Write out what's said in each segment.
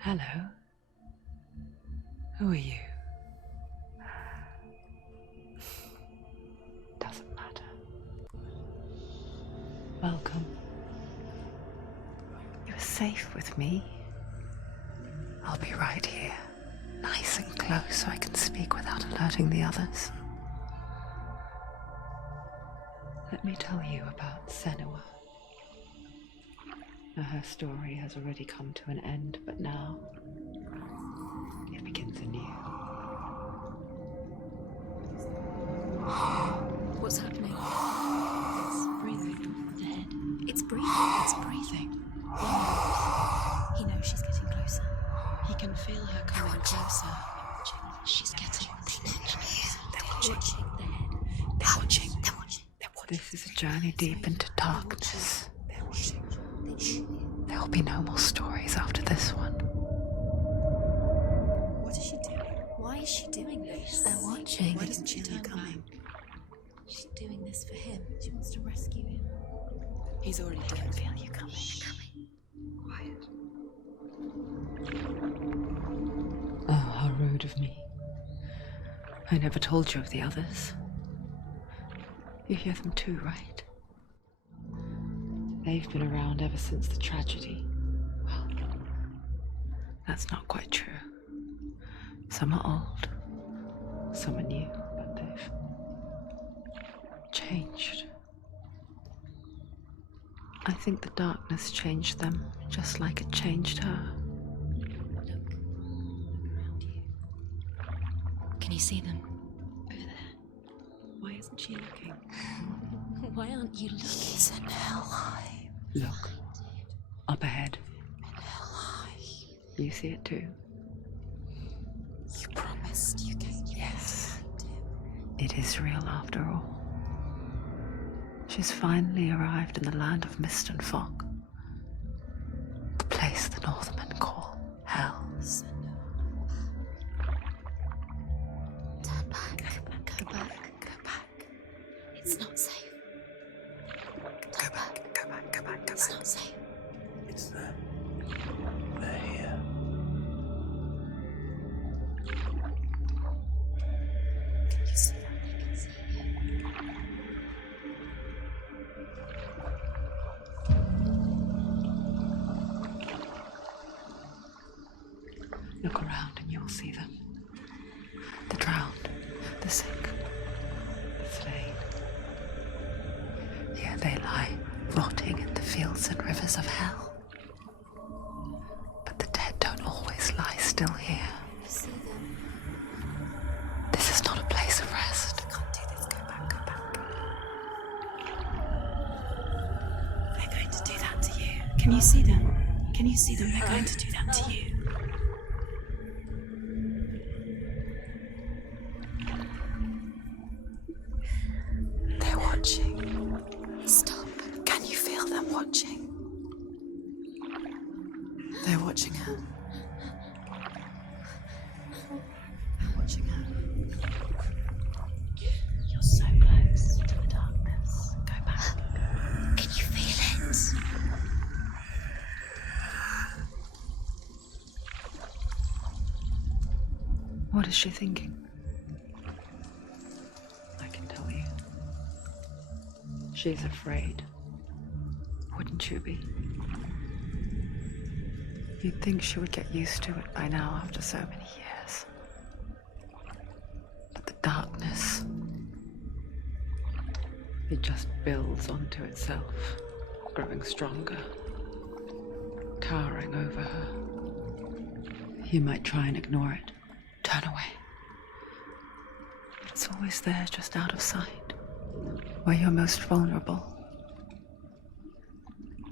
Hello. Who are you? Doesn't matter. Welcome. You're safe with me. I'll be right here, nice and close so I can speak without alerting the others. Let me tell you about Senua. Now, her story has already come to an end, but now it begins anew. What's happening? It's breathing. The head. It's breathing. It's breathing. He knows she's getting closer. He can feel her coming closer. She's getting closer. They're watching. The head. They're watching. They're watching. This is a journey deep into darkness. They're watching. There will be no more stories after this one. What is she doing? Why is she doing this? They're watching. Why doesn't she turn back? She's doing this for him. She wants to rescue him. He's already dead. I can feel you coming. Quiet. Oh, how rude of me. I never told you of the others. You hear them too, right? They've been around ever since the tragedy. Well, that's not quite true. Some are old, some are new, but they've changed. I think the darkness changed them, just like it changed her. Look around you. Can you see them? Over there. Why isn't she looking? Why aren't you looking? He's in Helheim. Look, up ahead. In Helheim. You see it too? You promised you came. Yes. It is real after all. She's finally arrived in the land of mist and fog. The place the Northmen call Hell. Turn back. Go back. Go back. It's not safe. Go back, go back, go back, go It's back. not safe. It's them. They're here. Can you see them? They can see you. Look around and you'll see them. The drowned, the sick, the slain. Here they lie, rotting in the fields and rivers of hell. But the dead don't always lie still here. You see them? This is not a place of rest. I can't do this. Go back. Go back. They're going to do that to you. Can you see them? Can you see them? They're going to do that to you. They're watching. Stop. Can you feel them watching? They're watching her. They're watching her. You're so close to the darkness. Go back. Can you feel it? What is she thinking? I can tell you. She's afraid. Wouldn't you be? You'd think she would get used to it by now after so many years. But the darkness, it just builds onto itself, growing stronger, towering over her. You might try and ignore it, turn away. But it's always there, just out of sight, where you're most vulnerable.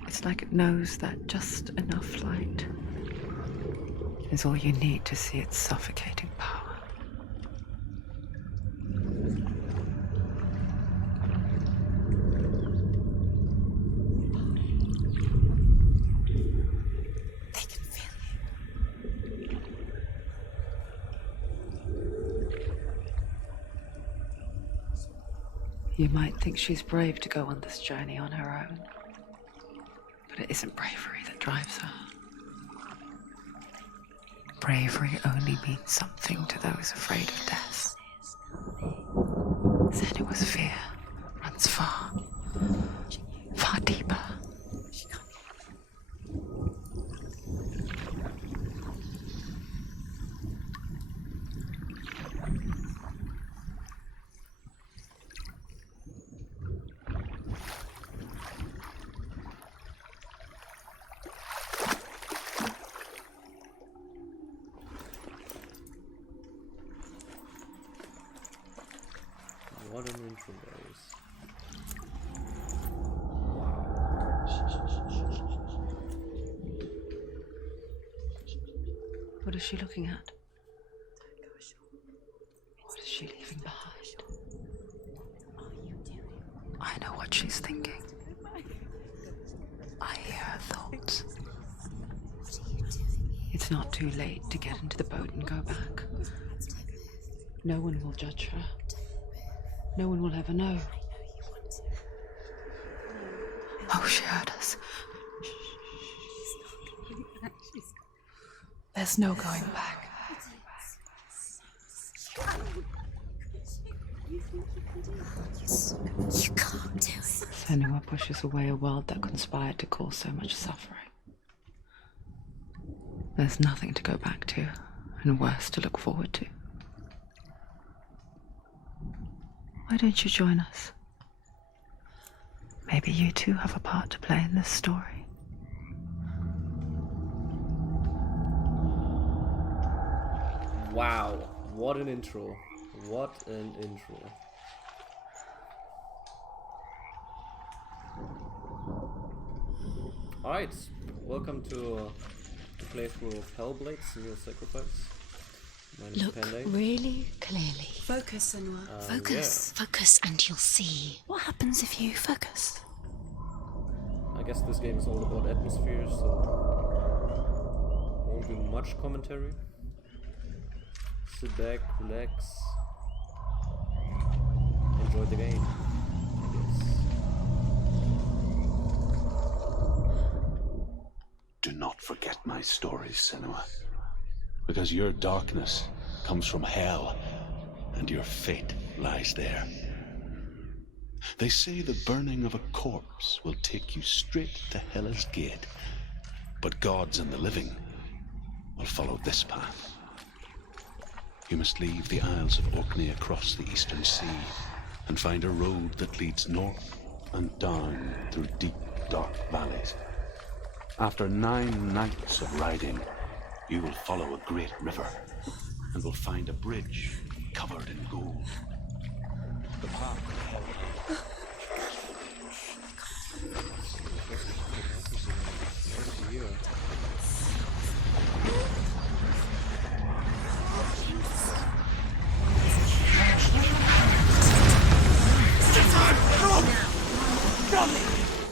It's like it knows that just enough light is all you need to see its suffocating power. They can feel you. You might think she's brave to go on this journey on her own, but it isn't bravery that drives her. bravery only means something to those afraid of death. Senua's fear runs far, far deeper. What an intro, guys. What is she looking at? What is she leaving behind? I know what she's thinking. I hear her thoughts. It's not too late to get into the boat and go back. No one will judge her. No one will ever know. Oh, she heard us. There's no going back. You can't do it. Senua pushes away a world that conspired to cause so much suffering. There's nothing to go back to, and worse to look forward to. Why don't you join us? Maybe you too have a part to play in this story. Wow, what an intro. What an intro. Alright, welcome to the playthrough of Hellblade, Senua Sacrifice. My name is Look Panda. really clearly. Focus, Senua. Focus. Focus and you'll see. What happens if you focus? I guess this game is all about atmosphere, so won't be much commentary. Sit back, relax, enjoy the game, I guess. Do not forget my stories, Senua, because your darkness comes from hell, and your fate lies there. They say the burning of a corpse will take you straight to Hela's gate, but gods and the living will follow this path. You must leave the Isles of Orkney across the eastern sea and find a road that leads north and down through deep, dark valleys. After 9 nights of riding, you will follow a great river and will find a bridge covered in gold. The path to hell.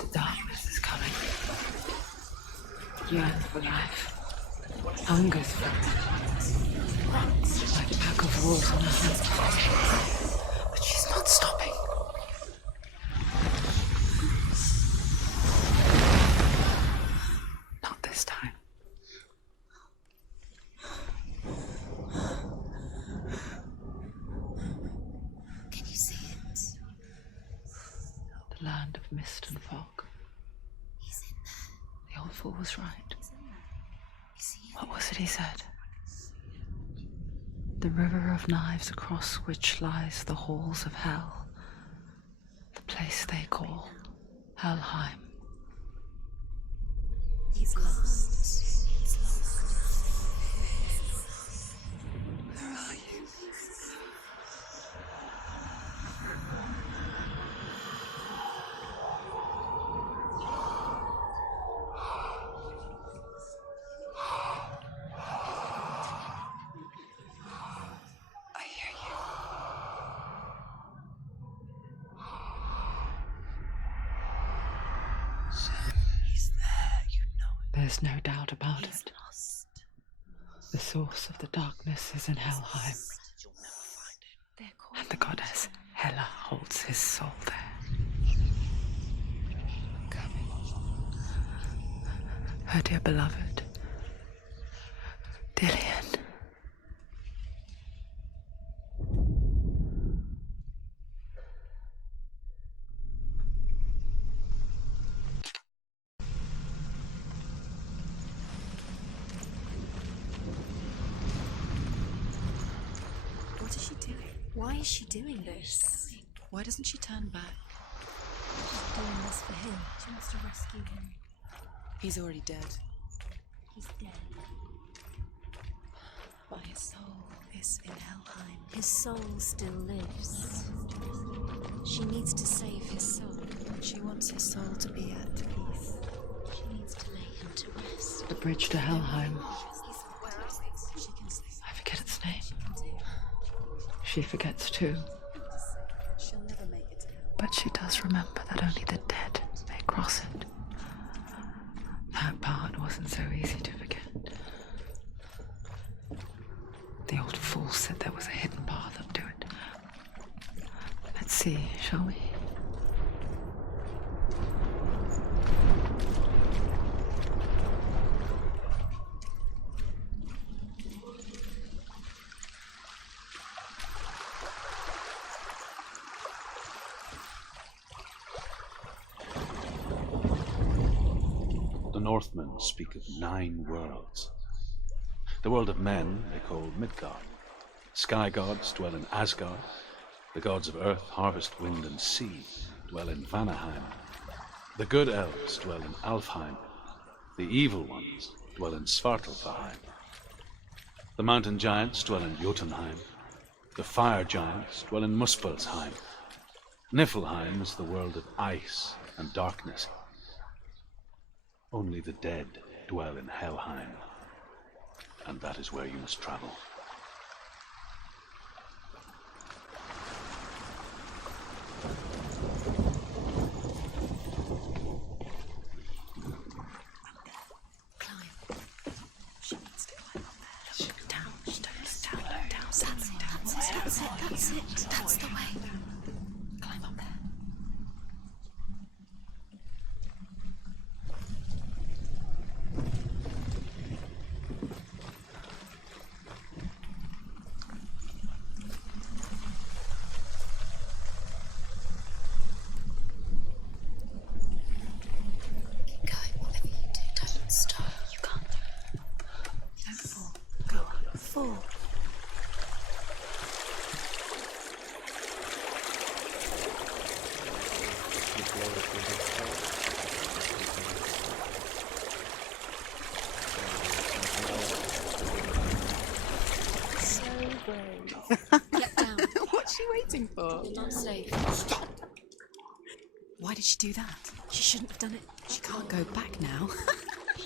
The darkness is coming. Yearn for life. Hungers for it. Like a pack of wolves on her hand. But she's not stopping. Not this time. Can you see it? The land of mist and fog. He's in there. The old fool was right. You see it? What was it he said? The river of knives across which lies the halls of hell. The place they call Helheim. He's lost. He's lost. Where are you? I hear you. So he's there, you know it. There's no doubt about it. Lost. The source of the darkness is in Helheim, and the goddess Hela holds his soul there. Coming. Her dear beloved, Dillian. What is she doing? Why is she doing this? Why doesn't she turn back? She's doing this for him. She wants to rescue him. He's already dead. He's dead. But his soul is in Helheim. His soul still lives. She needs to save his soul. She wants his soul to be at peace. She needs to lay him to rest. The bridge to Helheim. She can save him. I forget its name. She can do. She forgets too. She'll never make it to Helheim. But she does remember that only the dead may cross it. That part wasn't so easy to forget. The old fool said there was a hidden path up to it. Let's see, shall we? The Northmen speak of 9 worlds. The world of men they call Midgard. Sky gods dwell in Asgard. The gods of earth, harvest, wind, and sea dwell in Vanaheim. The good elves dwell in Alfheim. The evil ones dwell in Svartalfheim. The mountain giants dwell in Jotunheim. The fire giants dwell in Muspelheim. Niflheim is the world of ice and darkness. Only the dead dwell in Helheim. And that is where you must travel. Climb. She needs to climb up there. Look down. That's it. That's the way. Climb up there. Keep going. Whatever you do, don't stop. You can't. Don't fall. Go up. Fall. Keep lower to this part. So brave. Get down. What's she waiting for? You're not safe. Why did she do that? She shouldn't have done it. She can't go back now.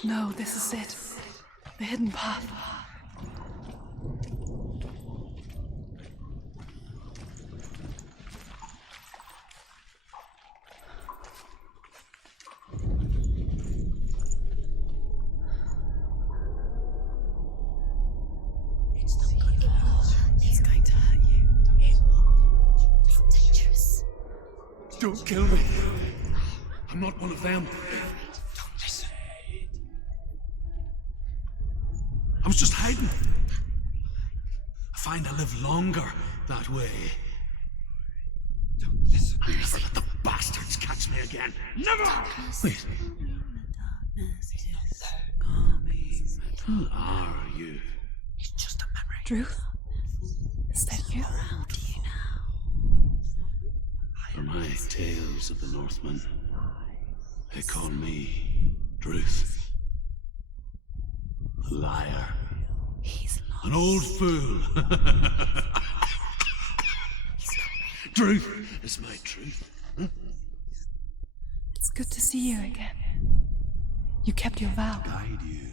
No, this is it. The hidden path. He's going to hurt you. It's dangerous. Don't kill me. I'm not one of them. Don't listen. I was just hiding. I find I live longer that way. Don't listen. I'll never let the bastards catch me again. Never! Wait. Who are you? It's just a memory. Druth? Is that you? How do you know? For my tales of the Northmen, they call me Druth. A liar. He's lost. An old fool. Truth is my truth. It's good to see you again. You kept your vow. Guide you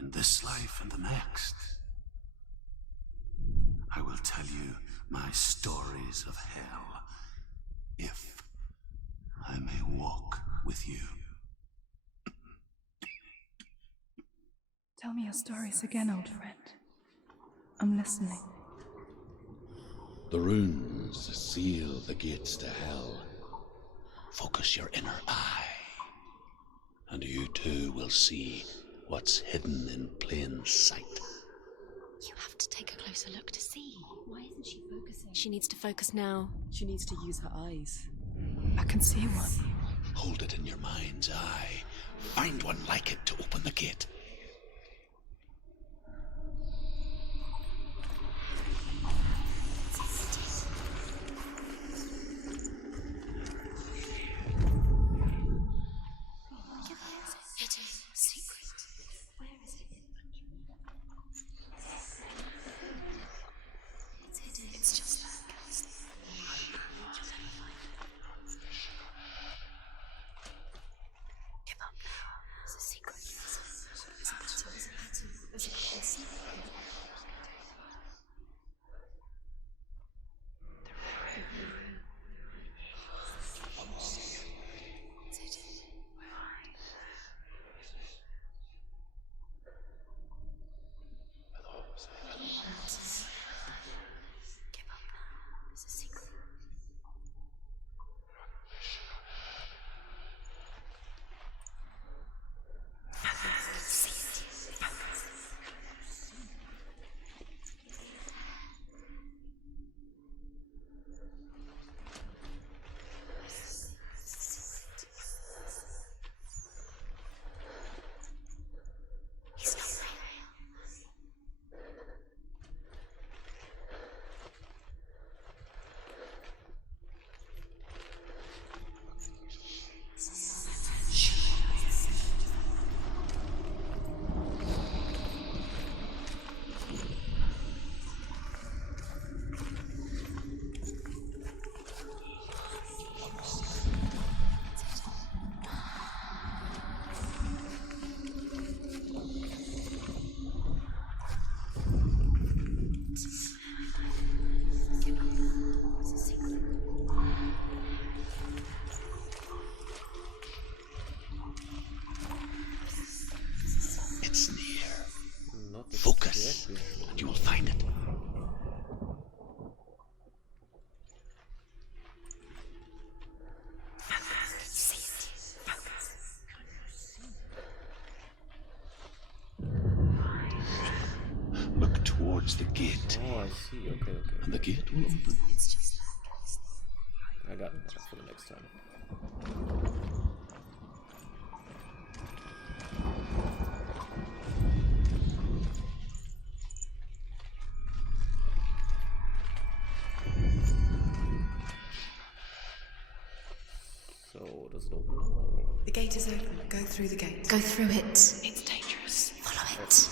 in this life and the next. I will tell you my stories of hell, if I may walk with you. Tell me your stories again, old friend. I'm listening. The runes seal the gates to hell. Focus your inner eye, and you too will see what's hidden in plain sight. You have to take a closer look to see. Why isn't she focusing? She needs to focus now. She needs to use her eyes. I can see one. Hold it in your mind's eye. Find one like it to open the gate. It's a secret. It's near. Not Focus, exactly sure. and you will find it. Look towards the gate, Oh, I see. Okay, okay. and the gate will open. It's just I got that for the next time. So, does it open now? Or? The gate is open. Go through the gate. go through it. It's dangerous. Follow it.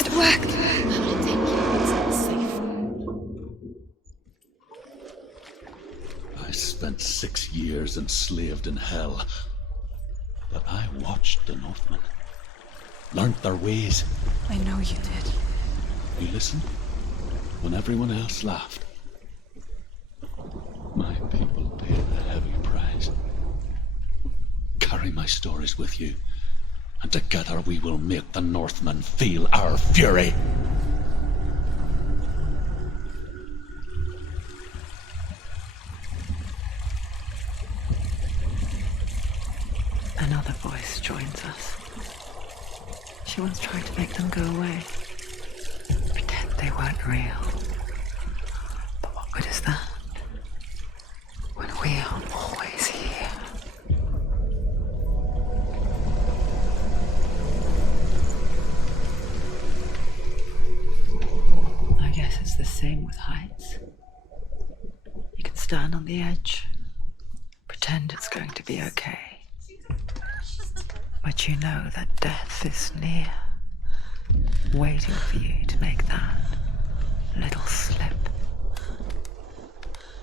It worked. Thank you. It's safe. I spent 6 years enslaved in hell, but I watched the Northmen, learnt their ways. I know you did. You listened when everyone else laughed. My people paid a heavy price. Carry my stories with you, and together we will make the Northmen feel our fury. Another voice joins us. She once tried to make them go away. Pretend they weren't real. But what good is that? When we are always here. I guess it's the same with heights. You can stand on the edge, pretend it's going to be okay. But you know that death is near, waiting for you to make that little slip.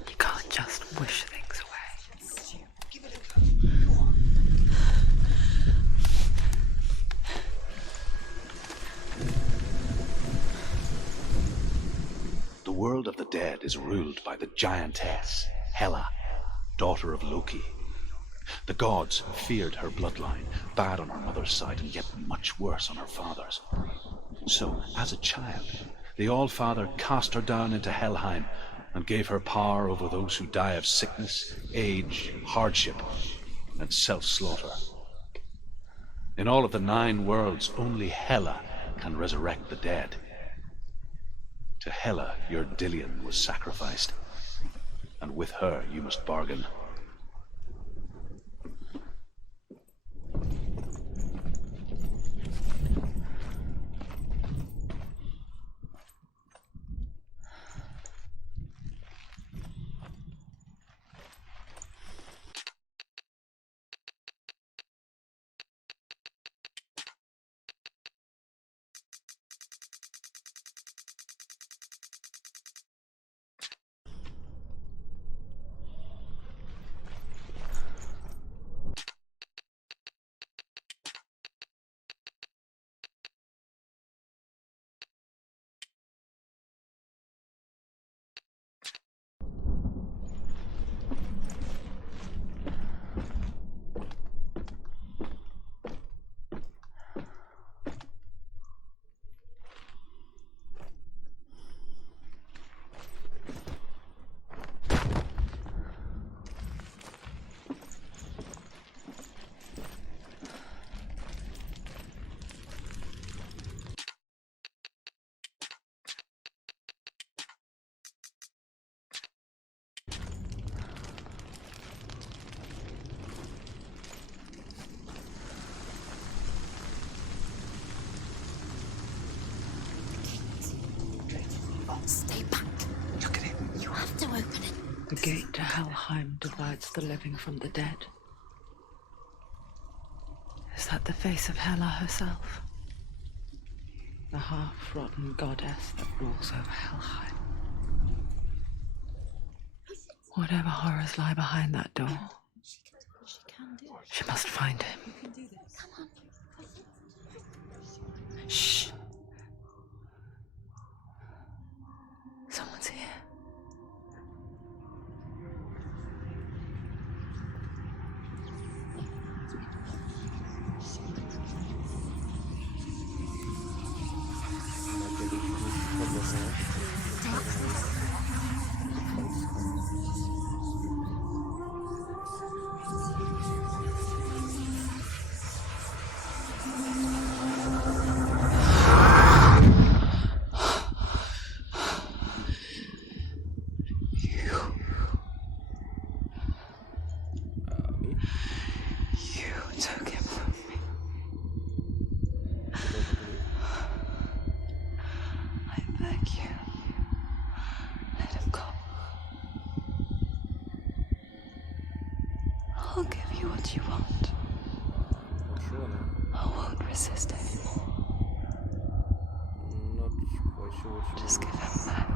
You can't just wish things away. The world of the dead is ruled by the giantess, Hela, daughter of Loki. The gods feared her bloodline, bad on her mother's side and yet much worse on her father's. So, as a child, the All-Father cast her down into Helheim and gave her power over those who die of sickness, age, hardship, and self-slaughter. In all of the 9 worlds, only Hela can resurrect the dead. To Hela, your Dillion was sacrificed, and with her you must bargain. Stay back. Look at it. You have to open it. The gate to Helheim divides the living from the dead. Is that the face of Hela herself? The half-rotten goddess that rules over Helheim. Whatever horrors lie behind that door, She can do it. she must find him. Come on. Shh. here. Me? You took him from me. I don't believe. I beg you. Let him go. I'll give you what you want. Not sure now. I won't resist anymore. Not quite sure what you Just mean. give him back.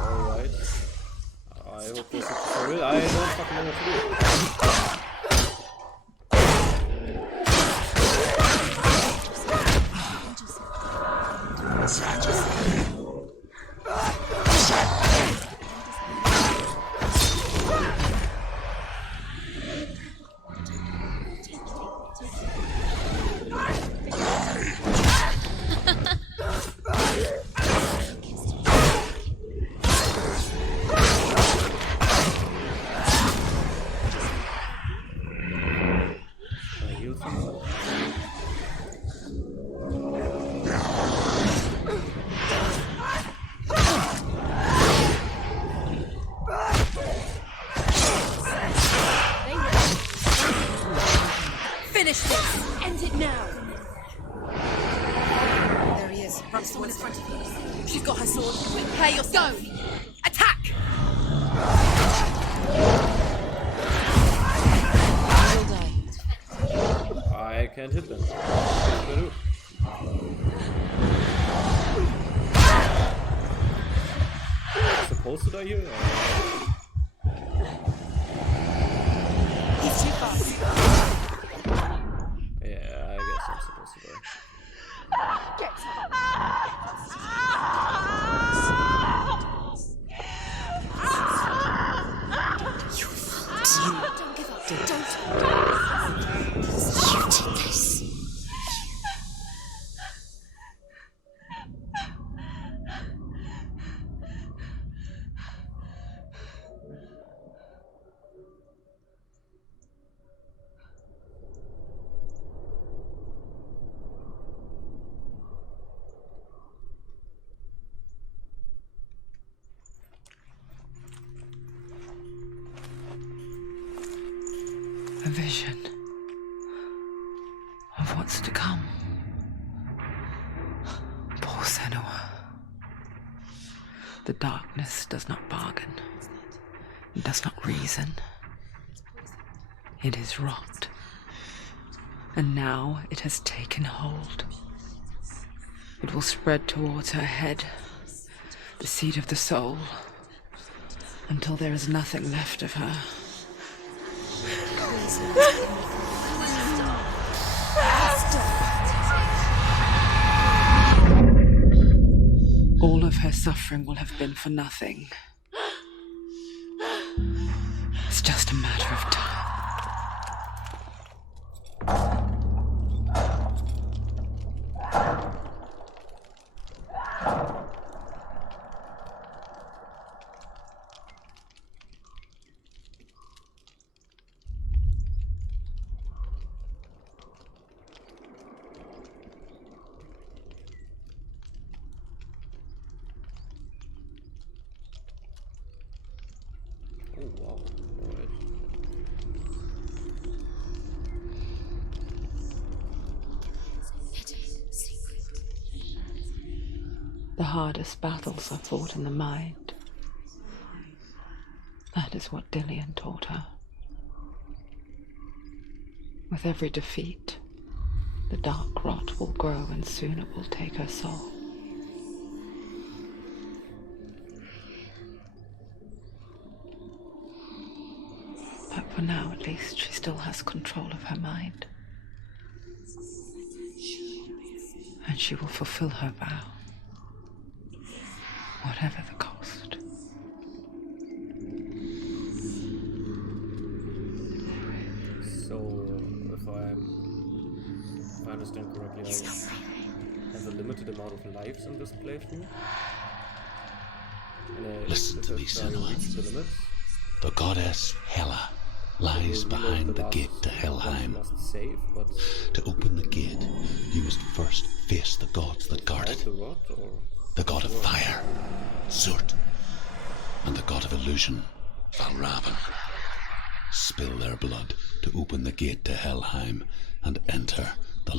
Alright. I hope this is for real. I don't fucking know what to do. I healed someone. Finish this! End it now! There he is. Run someone in front of you. She's got her sword. Prepare yourself! Go! Attack! You'll die. I can't hit them. What should I do? Am I supposed to die here? He's too fast. Yeah, I guess I'm supposed to die. Don't give up. Don't. You did this. A vision of what's to come. Poor Senua. The darkness does not bargain. It does not reason. It is rot. And now it has taken hold. It will spread towards her head, the seat of the soul, until there is nothing left of her. All of her suffering will have been for nothing. It's just a matter of time. Oh wow, alright. The hardest battles are fought in the mind. That is what Dillian taught her. With every defeat, the dark rot will grow and soon it will take her soul. But for now, at least, she still has control of her mind. And she will fulfill her vow, whatever the cost. So, if I understand correctly, I have a limited amount of lives in this playthrough. And Listen to me, if I Senua. reach the limits, The goddess Hela lies we'll behind reload the last- gate to Helheim. last save, but To open the gate, you must first face the gods that guard without it. the rod, or The god of fire, Zurt, and the god of illusion, Valravan. Spill their blood to open the gate to Helheim and enter